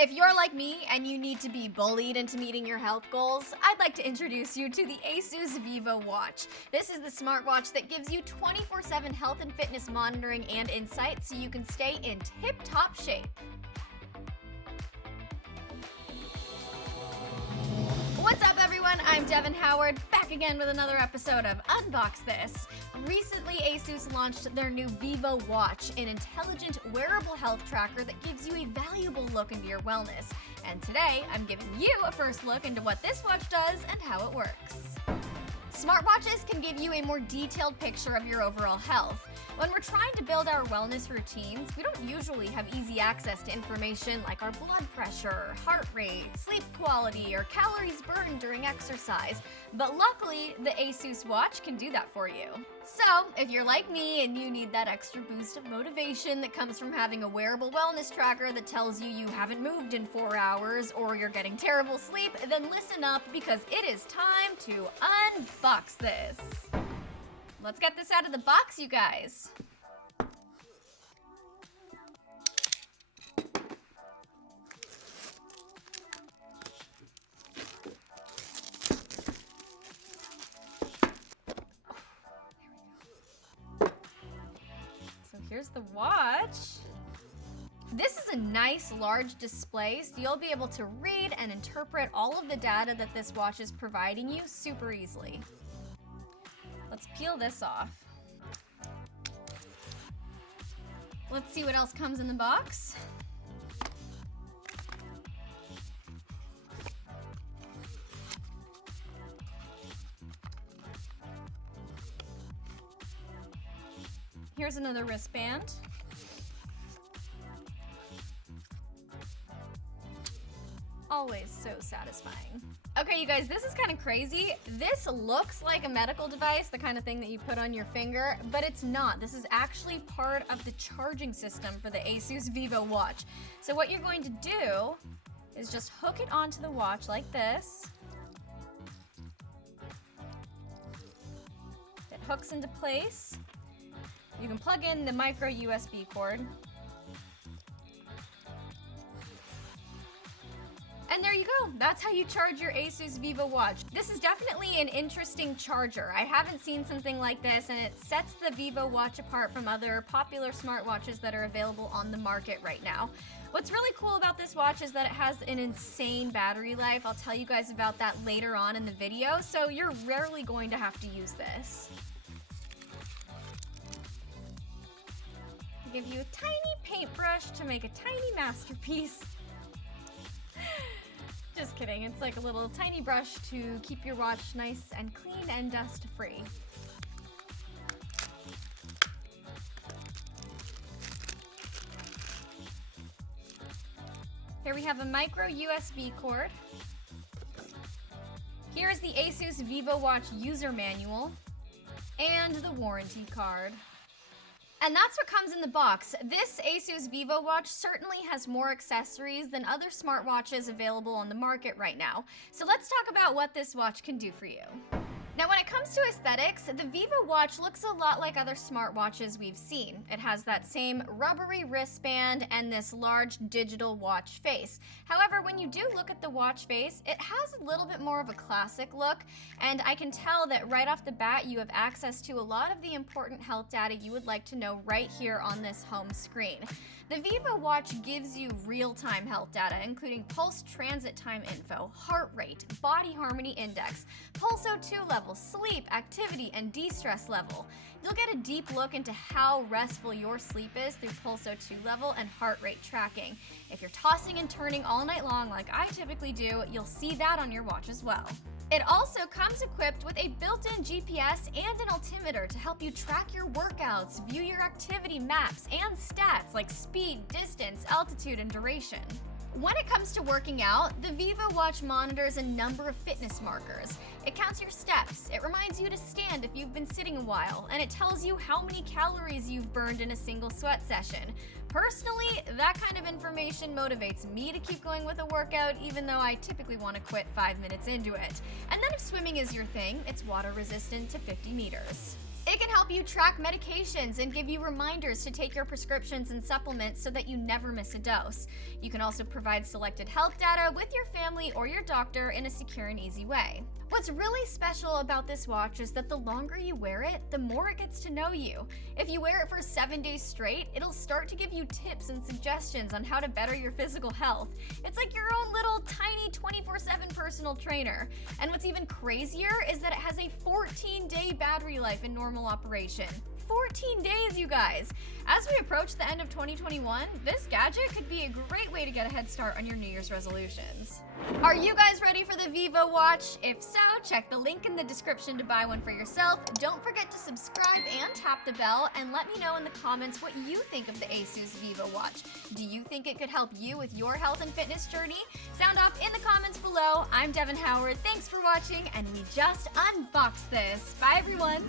If you're like me and you need to be bullied into meeting your health goals, I'd like to introduce you to the Asus VivoWatch. This is the smartwatch that gives you 24/7 health and fitness monitoring and insight so you can stay in tip-top shape. What's up, everyone? I'm Devin Howard, back again with another episode of Unbox This. Recently, Asus launched their new VivoWatch, an intelligent wearable health tracker that gives you a valuable look into your wellness. And today, I'm giving you a first look into what this watch does and how it works. Smartwatches can give you a more detailed picture of your overall health. When we're trying to build our wellness routines, we don't usually have easy access to information like our blood pressure, heart rate, sleep quality, or calories burned during exercise. But luckily, the Asus watch can do that for you. So, if you're like me and you need that extra boost of motivation that comes from having a wearable wellness tracker that tells you you haven't moved in 4 hours or you're getting terrible sleep, then listen up because it is time to unbox this. Let's get this out of the box, you guys. So here's the watch. This is a nice large display, so you'll be able to read and interpret all of the data that this watch is providing you super easily. Let's peel this off. Let's see what else comes in the box. Here's another wristband. Always so satisfying. Okay, you guys, this is kind of crazy. This looks like a medical device, the kind of thing that you put on your finger, but it's not. This is actually part of the charging system for the Asus VivoWatch. So what you're going to do is just hook it onto the watch like this. It hooks into place. You can plug in the micro USB cord. And there you go. That's how you charge your Asus VivoWatch. This is definitely an interesting charger. I haven't seen something like this, and it sets the VivoWatch apart from other popular smartwatches that are available on the market right now. What's really cool about this watch is that it has an insane battery life. I'll tell you guys about that later on in the video, so you're rarely going to have to use this. I'll give you a tiny paintbrush to make a tiny masterpiece. Just kidding, it's like a little tiny brush to keep your watch nice and clean and dust free. Here we have a micro USB cord. Here's the Asus VivoWatch user manual and the warranty card. And that's what comes in the box. This Asus VivoWatch certainly has more accessories than other smartwatches available on the market right now. So let's talk about what this watch can do for you. Now, when it comes to aesthetics, the VivoWatch looks a lot like other smartwatches we've seen. It has that same rubbery wristband and this large digital watch face. However, when you do look at the watch face, it has a little bit more of a classic look, and I can tell that right off the bat you have access to a lot of the important health data you would like to know right here on this home screen. The VivoWatch gives you real-time health data, including pulse transit time info, heart rate, body harmony index, pulse O2 level, sleep, activity, and de-stress level. You'll get a deep look into how restful your sleep is through pulse O2 level and heart rate tracking. If you're tossing and turning all night long like I typically do, you'll see that on your watch as well. It also comes equipped with a built-in GPS and an altimeter to help you track your workouts, view your activity maps, and stats like speed, distance, altitude, and duration. When it comes to working out, the VivoWatch monitors a number of fitness markers. It counts your steps, it reminds you to stand if you've been sitting a while, and it tells you how many calories you've burned in a single sweat session. Personally, that kind of information motivates me to keep going with a workout, even though I typically want to quit 5 minutes into it. And then if swimming is your thing, it's water resistant to 50 meters. It can help you track medications and give you reminders to take your prescriptions and supplements so that you never miss a dose. You can also provide selected health data with your family or your doctor in a secure and easy way. What's really special about this watch is that the longer you wear it, the more it gets to know you. If you wear it for 7 days straight, it'll start to give you tips and suggestions on how to better your physical health. It's like your own little tiny 24/7 personal trainer. And what's even crazier is that it has a 14-day battery life in normal operation. 14 days, you guys! As we approach the end of 2021, this gadget could be a great way to get a head start on your New Year's resolutions. Are you guys ready for the VivoWatch? If so, check the link in the description to buy one for yourself. Don't forget to subscribe and tap the bell, and let me know in the comments what you think of the Asus VivoWatch. Do you think it could help you with your health and fitness journey? Sound off in the comments below. I'm Devin Howard. Thanks for watching, and we just unboxed this. Bye, everyone!